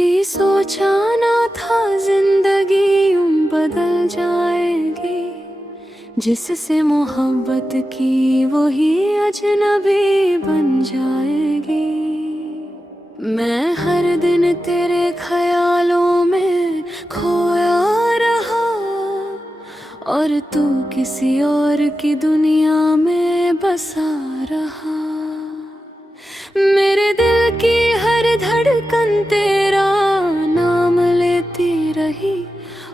कभी सोचा ना था जिंदगी यूं बदल जाएगी, जिससे मोहब्बत की वही अजनबी बन जाएगी। मैं हर दिन तेरे ख्यालों में खोया रहा, और तू किसी और की दुनिया में बसा रहा। मेरे दिल की हर धड़कन तेरा नाम लेती रही,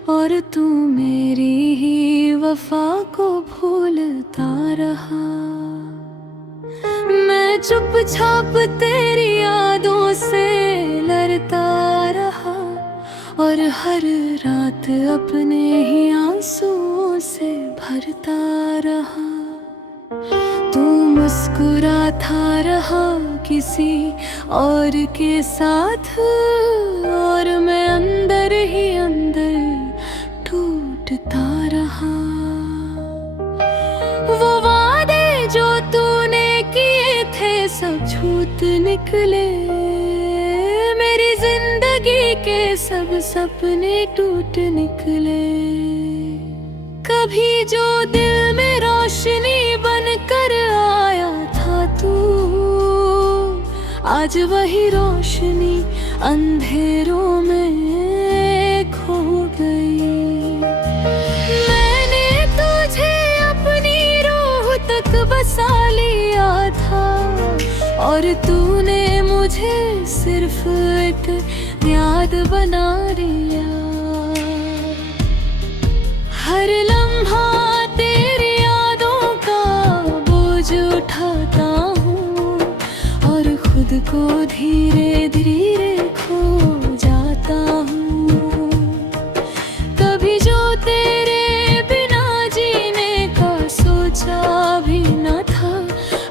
और तू मेरी ही वफा को भूलता रहा। मैं चुपचाप तेरी यादों से लड़ता रहा, और हर रात अपने ही आंसुओं से भरता रहा। तू मुस्कुराता रहा किसी और के साथ, और मैं अंदर ही अंदर टूटता रहा। वो वादे जो तूने किए थे सब झूठ निकले, मेरी जिंदगी के सब सपने टूट निकले। कभी जो दिल में रोशनी बनकर आया था तू, आज वही रोशनी अंधेरों में खो गई। मैंने तुझे अपनी रूह तक बसा लिया था, और तूने मुझे सिर्फ एक याद बना लिया। हर लम्हा तेरी यादों का बोझ उठाता हूँ, और खुद को धीरे धीरे खो जाता हूँ। कभी जो तेरे बिना जीने का सोचा भी न था,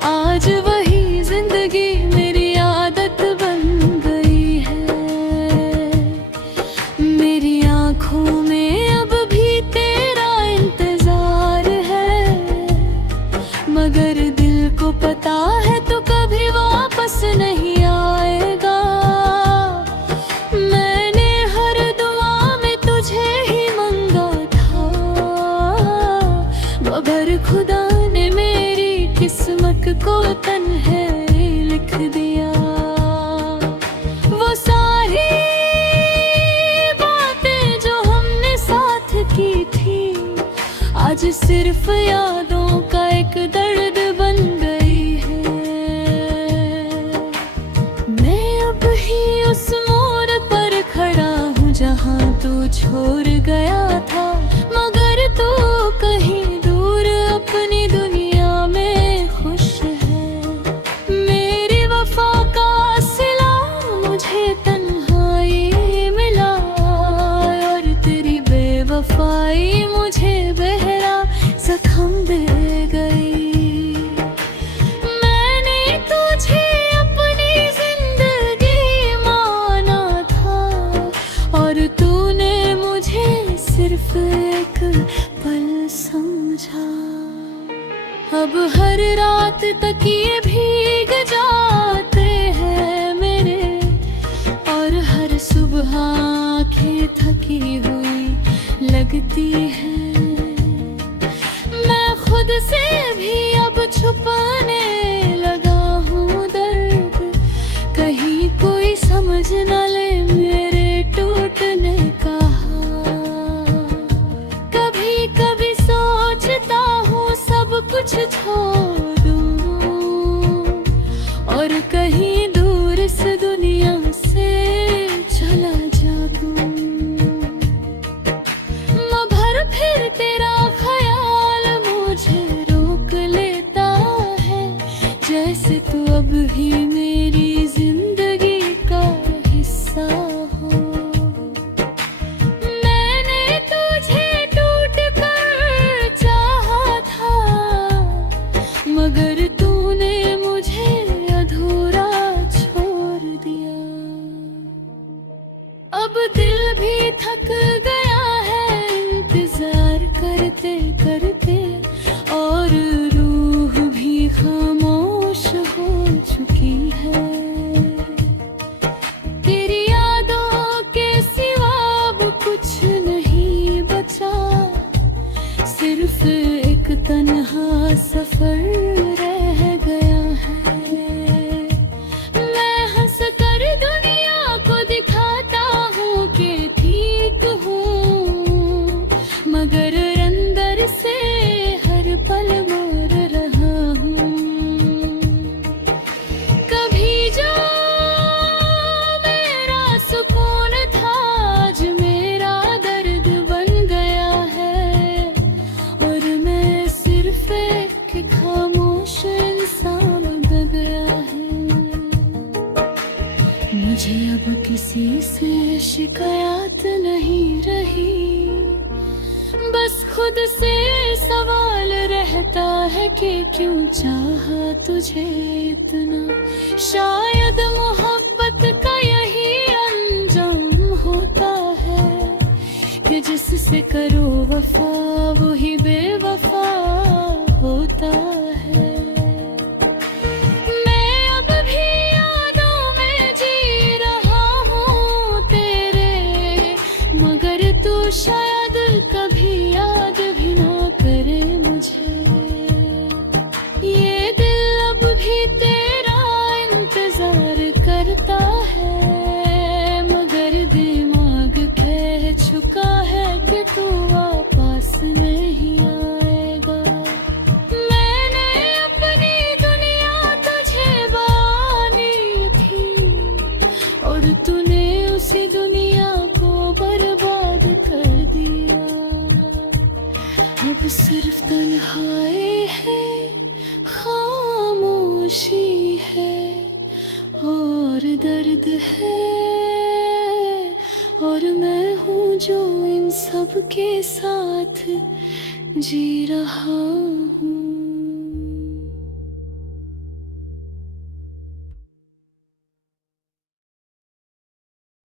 आज वही जिंदगी मेरी आदत बन गई है। मेरी आँखों में अब भी तेरा इंतजार है, मगर दिल को पता है तो कभी वापस नहीं आएगा। मैंने हर दुआ में तुझे ही मांगा था, मगर खुदा ने मेरी किस्मत को तन्हाई लिख दिया। वो सारी बातें जो हमने साथ की थी, आज सिर्फ यादों का एक दर्द बन गई है। मैं अब ही उस मोड़ पर खड़ा हूँ जहाँ तू छोड़ गया था, मगर तू कहीं दूर अपनी दुनिया में खुश है। मेरी वफा का सिला मुझे तन्हाई मिला, और तेरी बेवफाई मुझे बहरा जख्म दे गई। मैंने तुझे अपनी जिंदगी माना था, और तूने मुझे सिर्फ एक पल समझा। अब हर रात तकिए भीग जाते हैं मेरे, और हर सुबह आँखें थकी हुई लगती है। मैं खुद से भी अब छुपाने लगा हूँ दर्द, कहीं कोई समझ न ले मेरे टूटने का हाल। कभी कभी सोचता हूँ सब कुछ छोड़ दूँ, और कहीं दूर इस दुनिया से चला जाऊँ। मगर फिर तेरा ख्याल मुझे रोक लेता है, जैसे तू अब ही मेरी जिंदगी का हिस्सा सफर रह गया है। मैं हंस कर दुनिया को दिखाता हूँ कि ठीक हूँ, मगर अंदर से हर पल मर रहा हूँ। कभी जो मेरा सुकून था आज मेरा दर्द बन गया है, और मैं सिर्फ एक खामोश इंसान बन गया है। मुझे अब किसी से शिकायत नहीं रही, बस खुद से सवाल रहता है कि क्यों चाहा तुझे इतना। शायद मोहब्बत का यही अंजाम होता है कि जिससे करो वफा वही बेवफा होता है। मैं अब भी यादों में जी रहा हूँ तेरे, मगर तू शायद कभी याद भी ना करे मुझे। ये दिल अब भी तेरा इंतजार करता है, मगर दिमाग कह चुका है कि तू वापस नहीं आएगा। मैंने अपनी दुनिया तुझे बानी थी, और तूने उसी दुनिया को बर्बाद कर दिया। अब सिर्फ तन्हाई है, खामोशी है और दर्द है, और मैं हूँ जो इन सब के साथ जी रहा